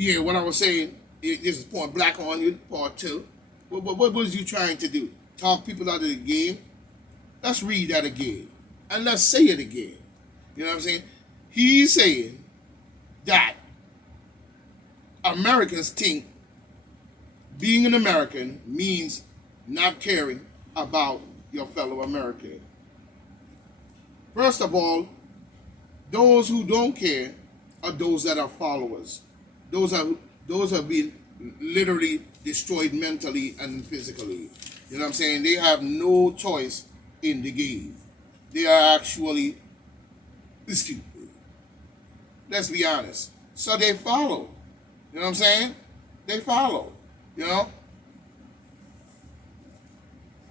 Yeah, what I was saying, this is point black on you, part two. What was you trying to do? Talk people out of the game? Let's read that again. And let's say it again. You know what I'm saying? He's saying that Americans think being an American means not caring about your fellow American. First of all, those who don't care are those that are followers. Those are those have been literally destroyed mentally and physically. You know what I'm saying? They have no choice in the game. They are actually stupid. Let's be honest. So they follow. You know what I'm saying? They follow. You know?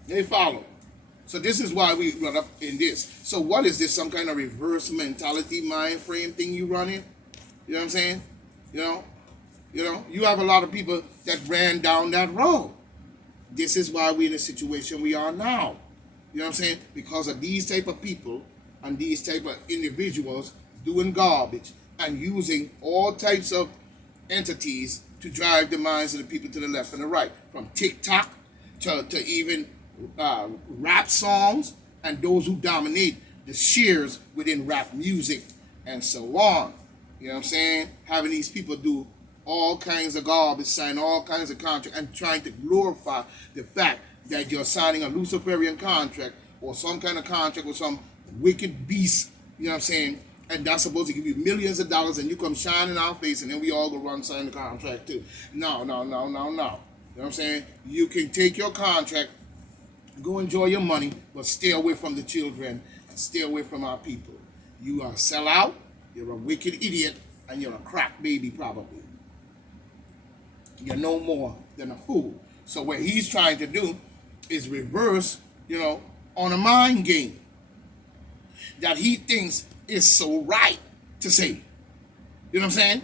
They follow. So this is why we run up in this. So what is this? Some kind of reverse mentality mind frame thing you running? You know what I'm saying? You know? You have a lot of people that ran down that road. This is why we're in the situation we are now. You know what I'm saying? Because of these type of people and these type of individuals doing garbage and using all types of entities to drive the minds of the people to the left and the right. From TikTok to even rap songs and those who dominate the shares within rap music and so on. You know what I'm saying? Having these people do all kinds of garbage, sign all kinds of contracts, and trying to glorify the fact that you're signing a Luciferian contract or some kind of contract with some wicked beast, you know what I'm saying? And that's supposed to give you millions of dollars, and you come shine in our face, and then we all go run sign the contract too. No. You know what I'm saying? You can take your contract, go enjoy your money, but stay away from the children and stay away from our people. You are a sellout, you're a wicked idiot, and you're a crack baby probably. You're no more than a fool. So what he's trying to do is reverse, on a mind game that he thinks is so right to say. You know what I'm saying?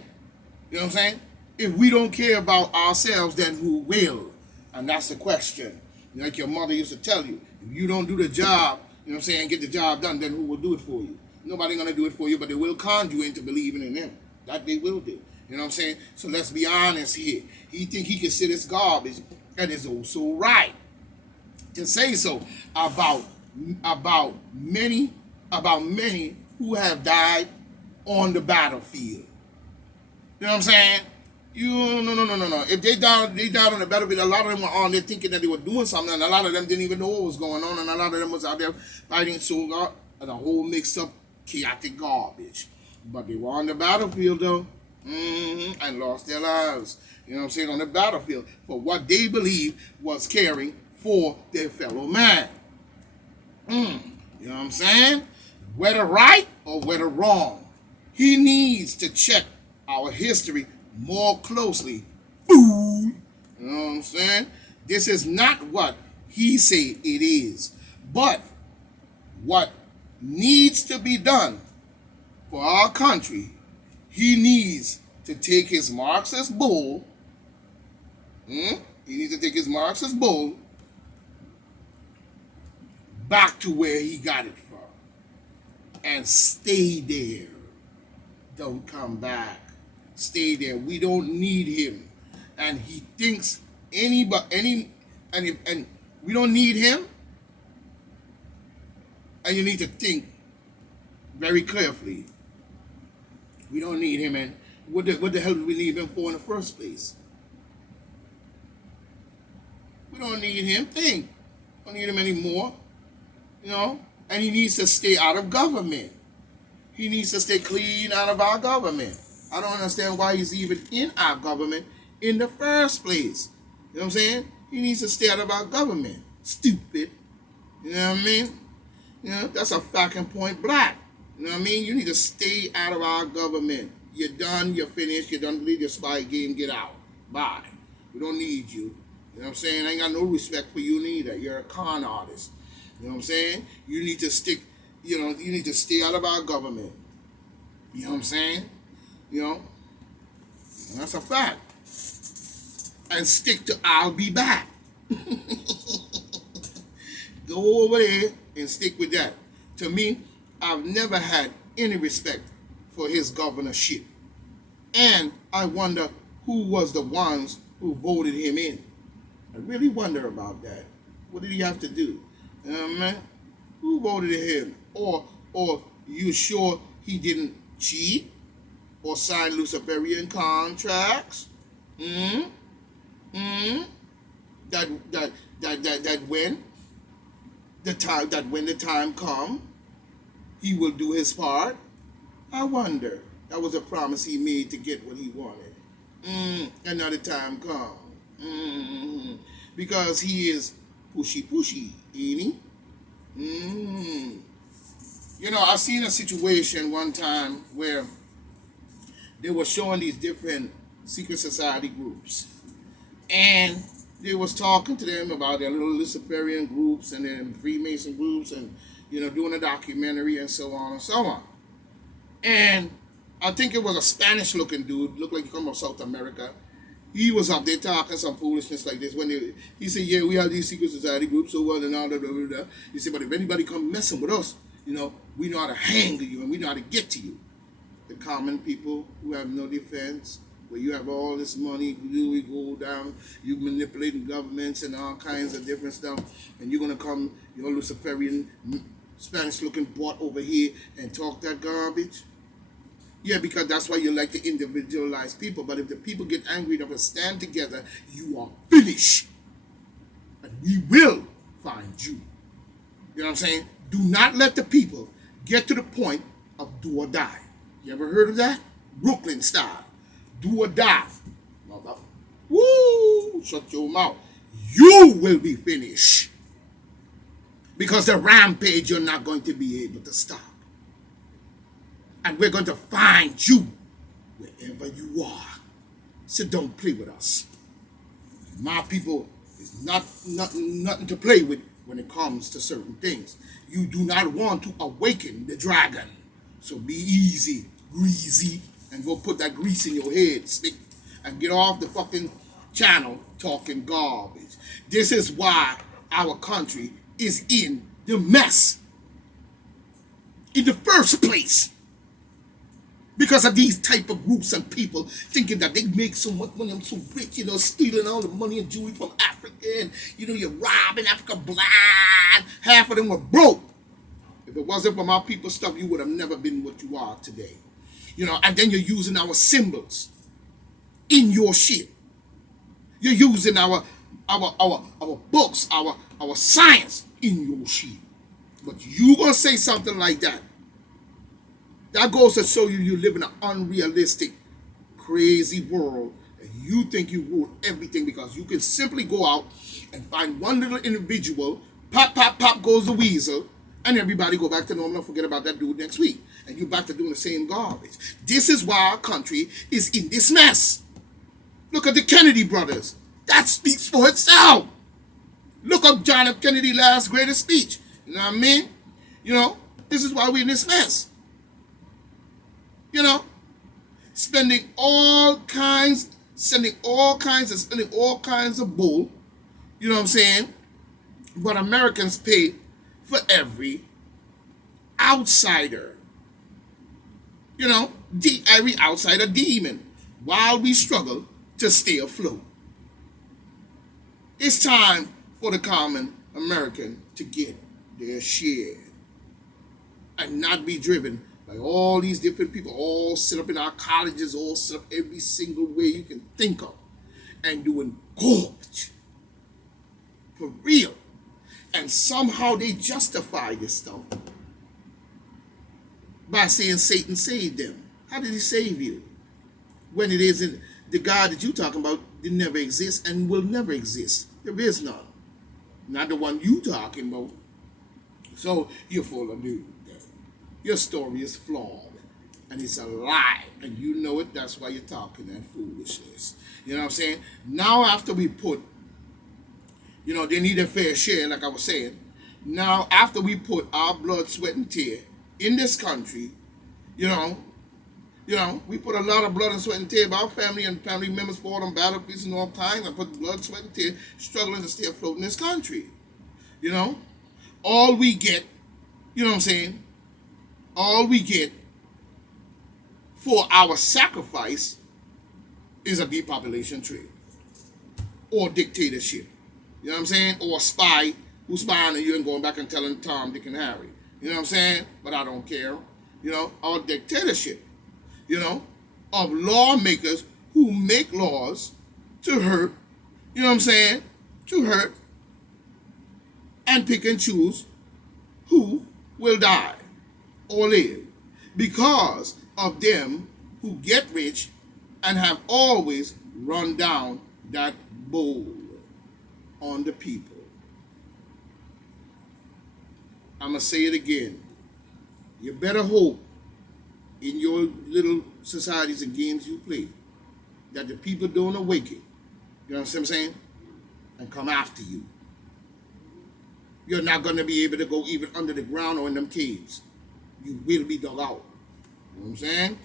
You know what I'm saying? If we don't care about ourselves, then who will? And that's the question. Like your mother used to tell you, if you don't do the job, you know what I'm saying, get the job done, then who will do it for you? Nobody gonna do it for you, but they will con you into believing in them. That they will do. You know what I'm saying? So let's be honest here. He think he can sit his garbage, and is also right to say so about many who have died on the battlefield. You know what I'm saying? No. If they died on the battlefield, a lot of them were on there thinking that they were doing something, and a lot of them didn't even know what was going on, and a lot of them was out there fighting so and a whole mixed up chaotic garbage. But they were on the battlefield though, and lost their lives. You know what I'm saying? On the battlefield for what they believed was caring for their fellow man. You know what I'm saying? Whether right or whether wrong, he needs to check our history more closely. Fool. You know what I'm saying? This is not what he said it is, but what needs to be done for our country. He needs to take his Marxist bull. He needs to take his Marxist bull back to where he got it from and stay there. Don't come back. Stay there. We don't need him, and he thinks and we don't need him. And you need to think very carefully. We don't need him, and what the hell do we need him for in the first place? We don't need him. Think. We don't need him anymore. And he needs to stay out of government. He needs to stay clean out of our government. I don't understand why he's even in our government in the first place. You know what I'm saying? He needs to stay out of our government. Stupid. You know what I mean? That's a fucking point black. You know what I mean? You need to stay out of our government. You're done, you're finished, you done believe your spy game, get out. Bye. We don't need you. You know what I'm saying? I ain't got no respect for you neither. You're a con artist. You know what I'm saying? You need to you need to stay out of our government. You know what I'm saying? And that's a fact. And stick to I'll be back. Go over there and stick with that. To me, I've never had any respect for his governorship. And I wonder who was the ones who voted him in. I really wonder about that. What did he have to do? Man, who voted him? Or you sure he didn't cheat or sign Luciferian contracts? Hmm? Hmm? That when the time come, he will do his part. I wonder. That was a promise he made to get what he wanted. Another time come. Because he is pushy, ain't he? I seen a situation one time where they were showing these different secret society groups, and they was talking to them about their little Luciferian groups and their Freemason groups, and doing a documentary and so on and so on. And I think it was a Spanish-looking dude, looked like he come from South America. He was up there talking some foolishness like this. He said, "Yeah, we have these secret society groups, so what and all that." He said, "But if anybody come messing with us, we know how to hang you and we know how to get to you." The common people who have no defense, where you have all this money, you go down, you manipulating governments and all kinds of different stuff, and you're gonna come, your Luciferian Spanish-looking bot over here and talk that garbage. Yeah, because that's why you like to individualize people. But if the people get angry enough and stand together, you are finished. And we will find you. You know what I'm saying? Do not let the people get to the point of do or die. You ever heard of that? Brooklyn style. Do or die. Woo! Shut your mouth. You will be finished. Because the rampage you're not going to be able to stop. And we're going to find you wherever you are. So don't play with us. My people is nothing to play with when it comes to certain things. You do not want to awaken the dragon. So be easy, greasy, and go put that grease in your head, stick, and get off the fucking channel talking garbage. This is why our country is in the mess in the first place. Because of these type of groups and people thinking that they make so much money, I'm so rich, stealing all the money and jewelry from Africa, and you're robbing Africa blind. Half of them were broke. If it wasn't for my people's stuff, you would have never been what you are today. And then you're using our symbols in your shit. You're using our books, our science in your shit. But you gonna say something like that? That goes to show you live in an unrealistic, crazy world, and you think you rule everything because you can simply go out and find one little individual, pop goes the weasel, and everybody go back to normal and forget about that dude next week. And you're back to doing the same garbage. This is why our country is in this mess. Look at the Kennedy brothers. That speaks for itself. Look up John F. Kennedy last greatest speech. You know what I mean? This is why we're in this mess. Spending all kinds of bull, you know what I'm saying? But Americans pay for every outsider. Every outsider demon, while we struggle to stay afloat. It's time for the common American to get their share and not be driven by all these different people, all set up in our colleges, all set up every single way you can think of, and doing garbage. For real. And somehow they justify this stuff by saying Satan saved them. How did he save you? When it isn't the God that you're talking about did never exist and will never exist. There is none. Not the one you talking about. So you're full of news. Your story is flawed, and it's a lie, and you know it. That's why you're talking that foolishness. You know what I'm saying? Now, after we put, they need a fair share, like I was saying. Now, after we put our blood, sweat, and tear in this country, we put a lot of blood and sweat and tear of our family and family members fought on battlefields and all kinds, and put blood, sweat, and tear, struggling to stay afloat in this country. All we get, all we get for our sacrifice is a depopulation trade or dictatorship. You know what I'm saying? Or a spy who's spying on you and going back and telling Tom, Dick, and Harry. You know what I'm saying? But I don't care. You know, or dictatorship. You know, of lawmakers who make laws to hurt. You know what I'm saying? To hurt and pick and choose who will die or live because of them who get rich and have always run down that bowl on the people. I'm going to say it again. You better hope in your little societies and games you play that the people don't awaken. You know what I'm saying? And come after you. You're not going to be able to go even under the ground or in them caves. You will be dug out. You know what I'm saying?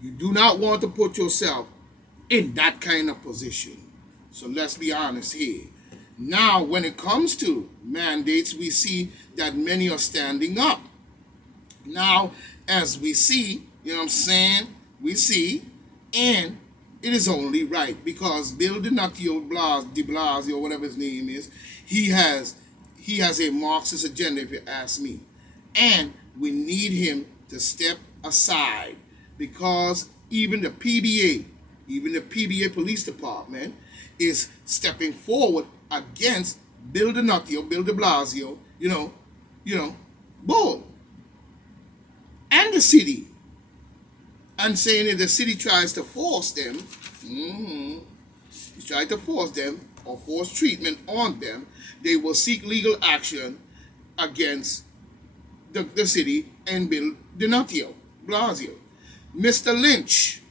You do not want to put yourself in that kind of position. So let's be honest here. Now, when it comes to mandates, we see that many are standing up. Now, as we see, you know what I'm saying? We see, and it is only right because Bill de Blasio, whatever his name is, he has a Marxist agenda, if you ask me. And we need him to step aside because even the PBA Police Department is stepping forward against Bill de Blasio, Bull, and the city. And saying if the city tries to force them, or force treatment on them, they will seek legal action against the city and Bill de Blasio. Mr. Lynch,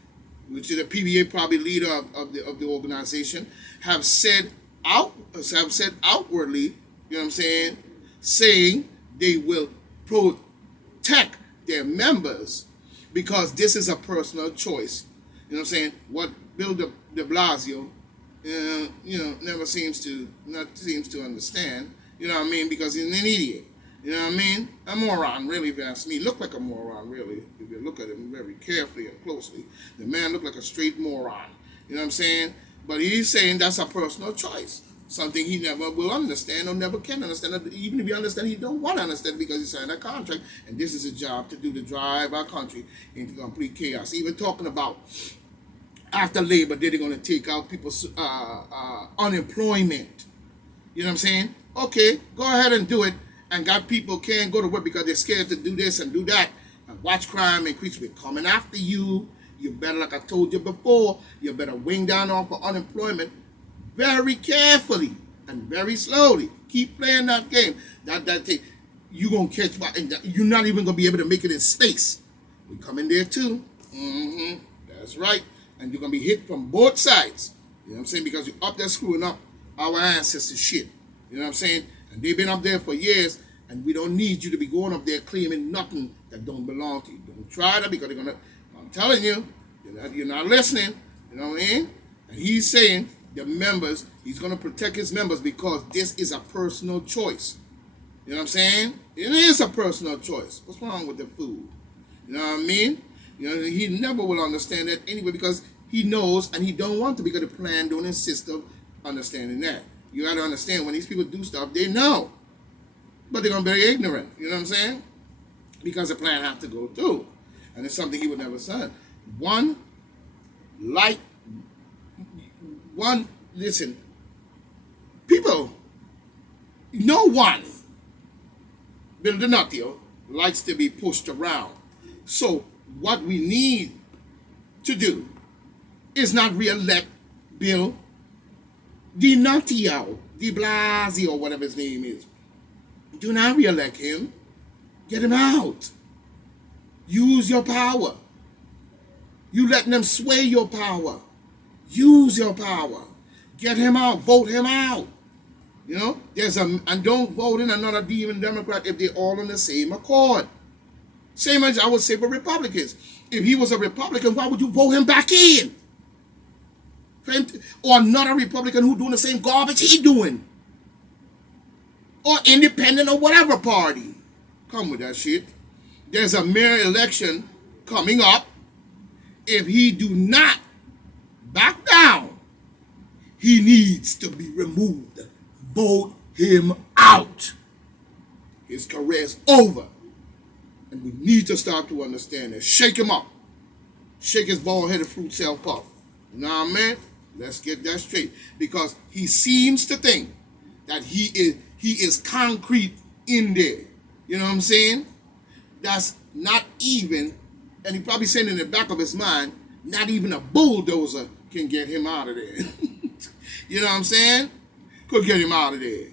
which is the PBA probably leader of the organization, have said outwardly, you know what I'm saying they will protect their members because this is a personal choice. You know what I'm saying? What Bill de Blasio, never seems to understand. You know what I mean? Because he's an idiot. You know what I mean? A moron, really, if you ask me. Look like a moron, really. If you look at him very carefully and closely, the man looked like a straight moron. You know what I'm saying? But he's saying that's a personal choice. Something he never will understand or never can understand. Even if he understands, he don't want to understand because he signed a contract. And this is his job to drive our country into complete chaos. Even talking about after Labor Day, they're going to take out people's unemployment. You know what I'm saying? Okay, go ahead and do it. And got people can't go to work because they're scared to do this and do that. And watch crime increase. We're coming after you. You better, like I told you before, you better wing down off of unemployment very carefully and very slowly. Keep playing that game. That thing, you're going to catch, and you're not even going to be able to make it in space. We come in there too. That's right. And you're going to be hit from both sides. You know what I'm saying? Because you're up there screwing up our ancestors' shit. You know what I'm saying? And they've been up there for years, and we don't need you to be going up there claiming nothing that don't belong to you. Don't try that because they're going to, I'm telling you, you're not listening. You know what I mean? And he's saying the members, he's going to protect his members because this is a personal choice. You know what I'm saying? It is a personal choice. What's wrong with the food? You know what I mean? He never will understand that anyway because he knows and he don't want to because the plan don't insist of understanding that. You got to understand when these people do stuff, they know. But they're going to be very ignorant. You know what I'm saying? Because the plan has to go through. And it's something he would never say. Listen, people, no one, Bill Donatio, likes to be pushed around. So what we need to do is not re-elect Bill de Blasio, whatever his name is. Do not re-elect him. Get him out. Use your power. You letting them sway your power. Use your power. Get him out. Vote him out. And don't vote in another even Democrat if they're all on the same accord. Same as I would say for Republicans. If he was a Republican, why would you vote him back in? Or another Republican who doing the same garbage he doing. Or independent or whatever party. Come with that shit. There's a mayor election coming up. If he do not back down, He needs to be removed. Vote him out. His career is over. And we need to start to understand that. Shake him up. Shake his bald-headed fruit self up. You know what I mean? Let's get that straight. Because he seems to think that he is concrete in there. You know what I'm saying? That's not even, and he probably saying in the back of his mind, not even a bulldozer can get him out of there. You know what I'm saying? Could get him out of there.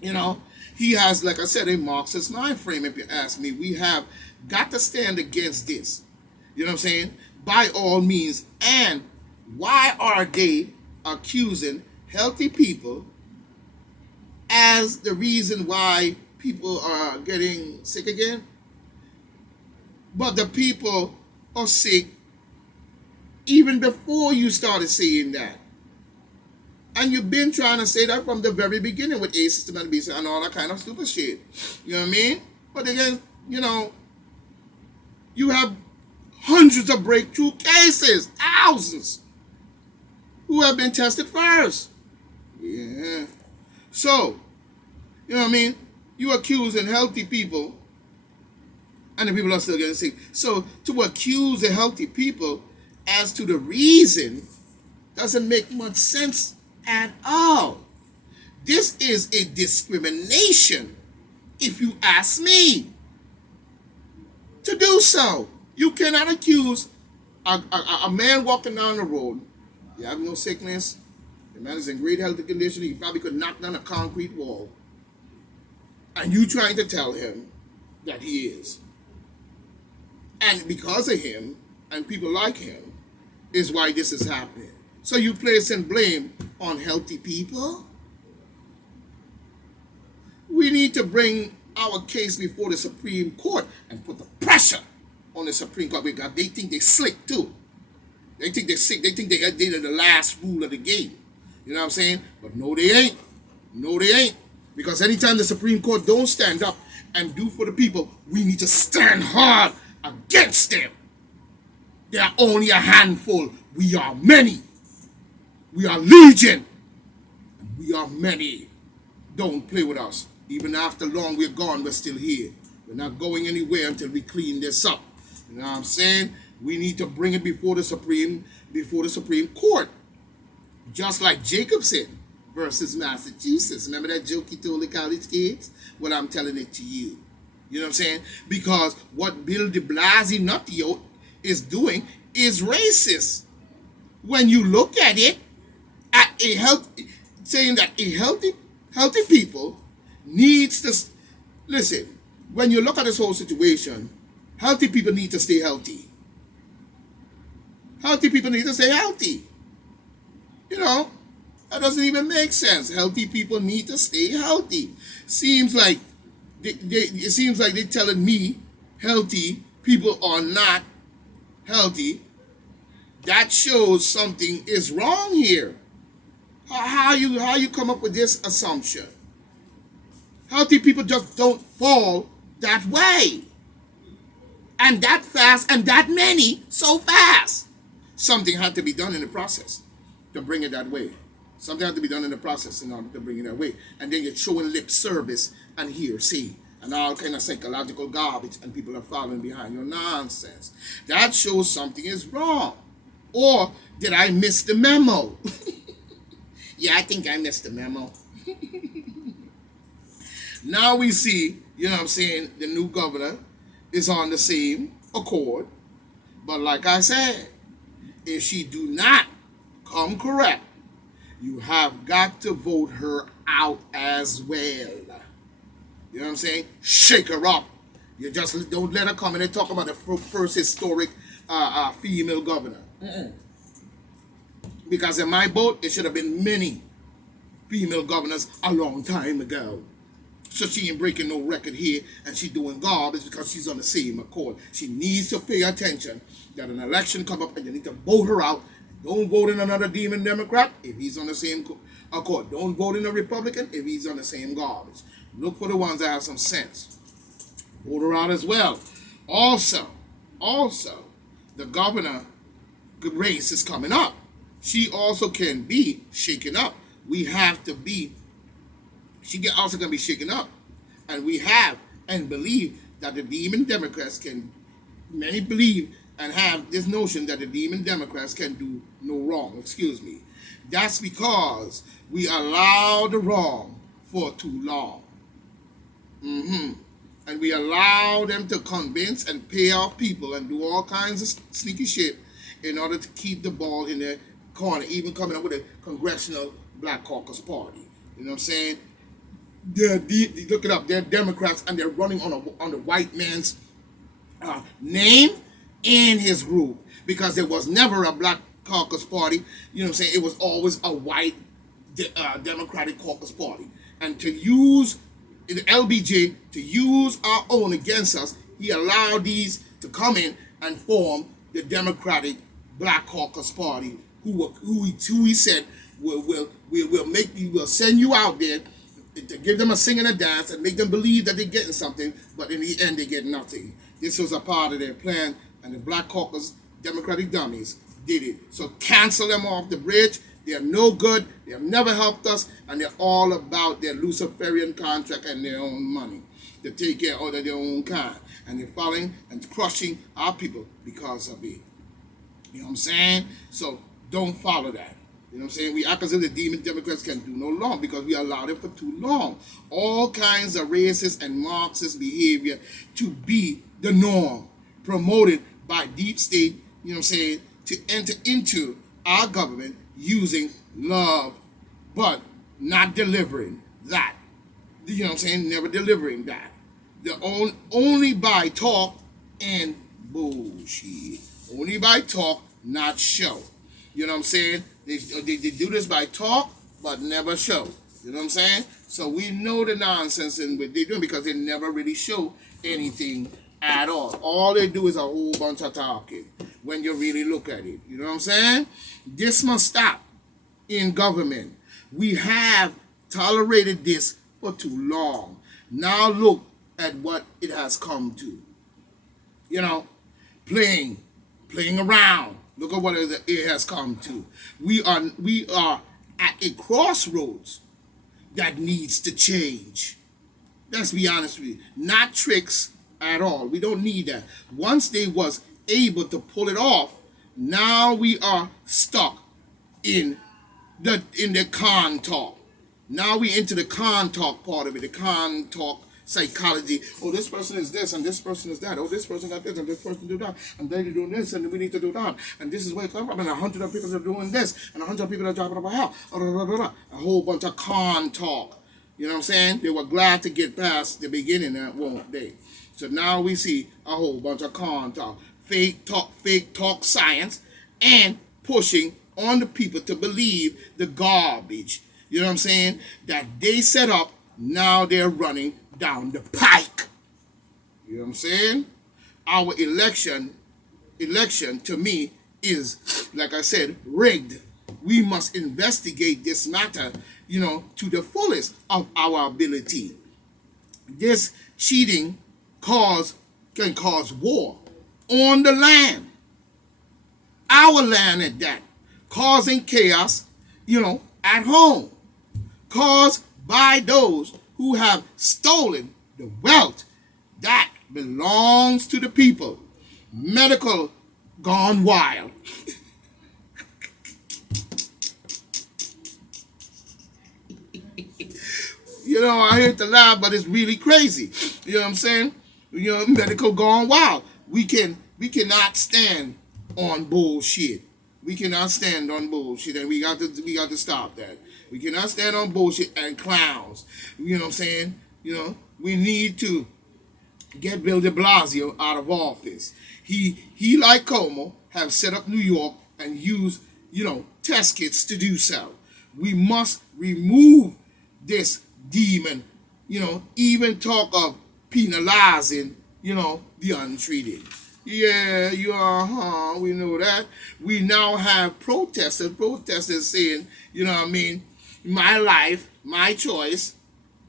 You know, he has, like I said, a Marxist mind frame, if you ask me. We have got to stand against this. You know what I'm saying? By all means. And why are they accusing healthy people as the reason why people are getting sick again? But the people are sick even before you started saying that. And you've been trying to say that from the very beginning with A system and B system and all that kind of stupid shit. You know what I mean? But again, you know, you have hundreds of breakthrough cases, thousands, who have been tested first. Yeah. So, you know what I mean? You accusing healthy people and the people are still getting sick. So to accuse the healthy people as to the reason doesn't make much sense at all. This is a discrimination, if you ask me, to do so. You cannot accuse a man walking down the road. You have no sickness. The man is in great healthy condition. He probably could knock down a concrete wall. And you trying to tell him that he is. And because of him, and people like him, is why this is happening. So you placing blame on healthy people? We need to bring our case before the Supreme Court and put the pressure on the Supreme Court, because they think they're slick too. They think they're sick. They think they're the last rule of the game. You know what I'm saying? But no, they ain't. No, they ain't. Because anytime the Supreme Court don't stand up and do for the people, we need to stand hard against them. They are only a handful. We are many. We are legion. We are many. Don't play with us. Even after long we're gone, we're still here. We're not going anywhere until we clean this up. You know what I'm saying? We need to bring it before the Supreme Court. Just like Jacobson versus Massachusetts. Remember that joke he told the college kids? Well, I'm telling it to you. You know what I'm saying? Because what Bill de Blasio is doing is racist. When you look at it, saying that a healthy people needs to listen. When you look at this whole situation, healthy people need to stay healthy. Healthy people need to stay healthy. You know, that doesn't even make sense. Healthy people need to stay healthy. Seems like it seems like they're telling me healthy people are not healthy. That shows something is wrong here. How you come up with this assumption? Healthy people just don't fall that way. And that fast and that many so fast. Something had to be done in the process to bring it that way. Something had to be done in the process in order to bring it that way. And then you're showing lip service and hearsay and all kind of psychological garbage, and people are following behind your nonsense. That shows something is wrong. Or did I miss the memo? Yeah, I think I missed the memo. Now we see, you know what I'm saying, the new governor is on the same accord. But like I said, if she do not come correct, you have got to vote her out as well. You know what I'm saying? Shake her up. You just don't let her come in and talk about the first historic female governor. Because in my boat, it should have been many female governors a long time ago. So she ain't breaking no record here, and she doing garbage because she's on the same accord. She needs to pay attention that an election come up and you need to vote her out. Don't vote in another demon Democrat if he's on the same accord. Don't vote in a Republican if he's on the same garbage. Look for the ones that have some sense. Vote her out as well. Also, the governor race is coming up. she also can be shaken up. We have to be, she can also can be shaken up. And we have and believe that the demon Democrats can, many believe and have this notion that the demon Democrats can do no wrong. Excuse me. That's because we allow the wrong for too long. And we allow them to convince and pay off people and do all kinds of sneaky shit in order to keep the ball in their corner, even coming up with a congressional Black Caucus Party. You know what I'm saying? Look it up. They're Democrats and they're running on the white man's name and his group, because there was never a Black Caucus Party. You know what I'm saying? It was always a white Democratic Caucus Party. And to use the LBJ, to use our own against us, he allowed these to come in and form the Democratic Black Caucus Party, who he said will send you out there to give them a sing and a dance and make them believe that they're getting something, but in the end they get nothing. This was a part of their plan, and the Black Caucus Democratic dummies did it. So cancel them off the bridge. They are no good. They have never helped us, and they're all about their Luciferian contract and their own money to take care of their own kind. And they're following and crushing our people because of it. You know what I'm saying? So don't follow that. You know what I'm saying? We act as if the demon Democrats can do no wrong because we allowed it for too long. All kinds of racist and Marxist behavior to be the norm, promoted by deep state, you know what I'm saying, to enter into our government using love, but not delivering that. You know what I'm saying? Never delivering that. Only by talk and bullshit. Only by talk, not show. You know what I'm saying? They do this by talk, but never show. You know what I'm saying? So we know the nonsense in what they're doing because they never really show anything at all. All they do is a whole bunch of talking when you really look at it. You know what I'm saying? This must stop in government. We have tolerated this for too long. Now look at what it has come to. You know, playing around. Look at what it has come to. We are at a crossroads that needs to change. Let's be honest with you. Not tricks at all. We don't need that. Once they was able to pull it off, now we are stuck in the con talk. Now we into the con talk part of it, the con talk psychology. Oh, this person is this and this person is that. Oh, this person got this and this person do that. And they're doing this and we need to do that. And this is where it comes from. And 100 of people are doing this. And 100 people are dropping about hell. A whole bunch of con talk. You know what I'm saying? They were glad to get past the beginning, won't they? So now we see a whole bunch of con talk. Fake talk science, and pushing on the people to believe the garbage. You know what I'm saying? That they set up, now they're running down the pike. You know what I'm saying? Our election to me is, like I said, rigged. We must investigate this matter, you know, to the fullest of our ability. This cheating can cause war on the land. Our land at that. Causing chaos, you know, at home. Caused by those who have stolen the wealth that belongs to the people. Medical gone wild. You know, I hate to laugh, but it's really crazy. You know what I'm saying? You know, medical gone wild. We cannot stand on bullshit. We cannot stand on bullshit, and we got to stop that. We cannot stand on bullshit and clowns. You know what I'm saying? You know, we need to get Bill de Blasio out of office. He like Como, have set up New York and used, you know, test kits to do so. We must remove this demon, you know, even talk of penalizing, you know, the untreated. Yeah, we know that. We now have protesters saying, you know what I mean, my life, my choice,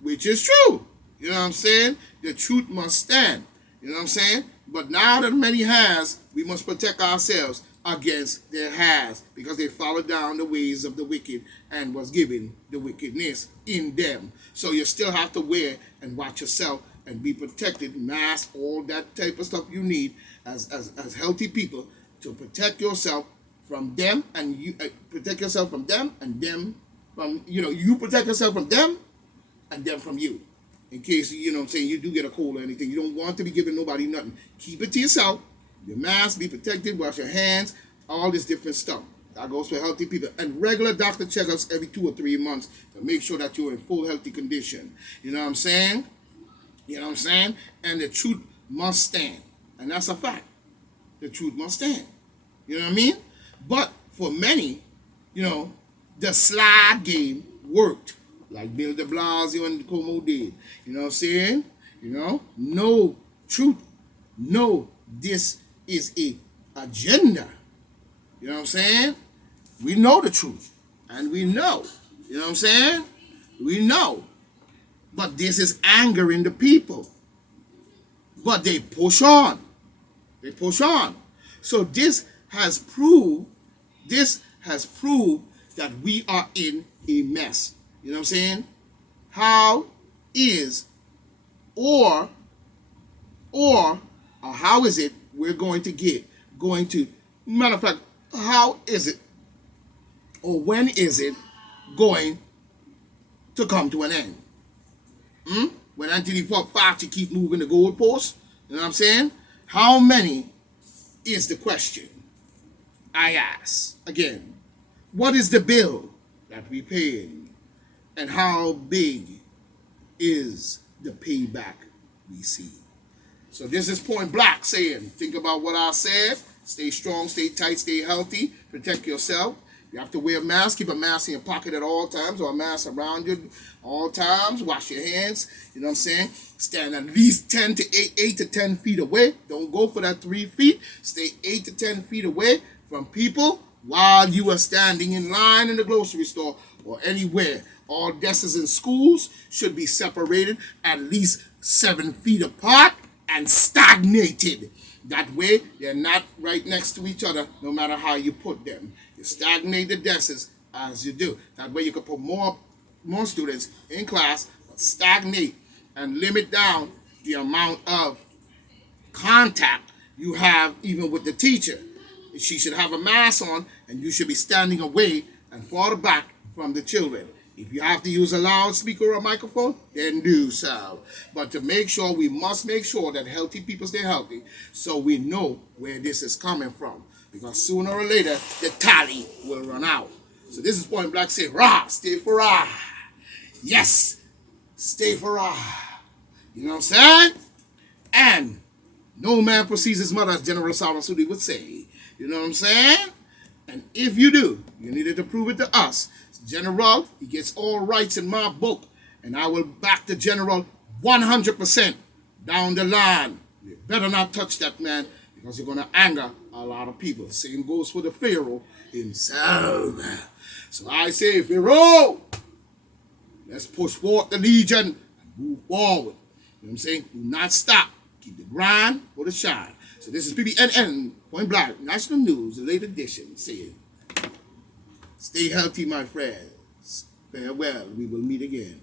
which is true. You know what I'm saying? The truth must stand. You know what I'm saying? But now that many has, we must protect ourselves against their has, because they followed down the ways of the wicked and was given the wickedness in them. So you still have to wear and watch yourself and be protected, mask, all that type of stuff you need as healthy people to protect yourself from them, and you protect yourself from them, and them from, you protect yourself from them and them from you. In case, what I'm saying, you do get a cold or anything. You don't want to be giving nobody nothing. Keep it to yourself. Your mask, be protected, wash your hands, all this different stuff. That goes for healthy people. And regular doctor checkups every 2 or 3 months to make sure that you're in full healthy condition. You know what I'm saying? You know what I'm saying? And the truth must stand. And that's a fact. The truth must stand. You know what I mean? But for many, the slide game worked. Like Bill de Blasio and Como did. You know what I'm saying? No truth. No, this is a agenda. You know what I'm saying? We know the truth. And we know. You know what I'm saying? We know. But this is angering the people. But they push on. They push on. So this has proved that we are in a mess. You know what I'm saying? How is it we're going to matter of fact, how is it or when is it going to come to an end? When Anthony Fauci keep moving the goalposts, you know what I'm saying? How many is the question I ask again? What is the bill that we pay? And how big is the payback we see? So this is Point Black saying, think about what I said. Stay strong, stay tight, stay healthy. Protect yourself. You have to wear a mask. Keep a mask in your pocket at all times, or a mask around you all times. Wash your hands. You know what I'm saying? Stand at least 8 to 10 feet away. Don't go for that 3 feet. Stay 8 to 10 feet away from people while you are standing in line in the grocery store or anywhere. All desks in schools should be separated at least 7 feet apart and stagnated. That way, they're not right next to each other, no matter how you put them. You stagnate the desks as you do. That way, you can put more students in class, but stagnate and limit down the amount of contact you have even with the teacher. She should have a mask on, and you should be standing away and far back from the children. If you have to use a loudspeaker or a microphone, then do so. But we must make sure that healthy people stay healthy, so we know where this is coming from. Because sooner or later, the tally will run out. So this is Point Black say, rah, stay for rah. Yes, stay for rah. You know what I'm saying? And no man precedes his mother, as General Salman Sudi would say. You know what I'm saying? And if you do, you needed to prove it to us. General, he gets all rights in my book, and I will back the general 100% down the line. You better not touch that man, because you're going to anger a lot of people. Same goes for the Pharaoh himself. So I say, Pharaoh, let's push forward the legion and move forward. You know what I'm saying? Do not stop. Keep the grind for the shine. So this is PBNN, Point Black, National News, the late edition, saying, stay healthy, my friends. Farewell. We will meet again.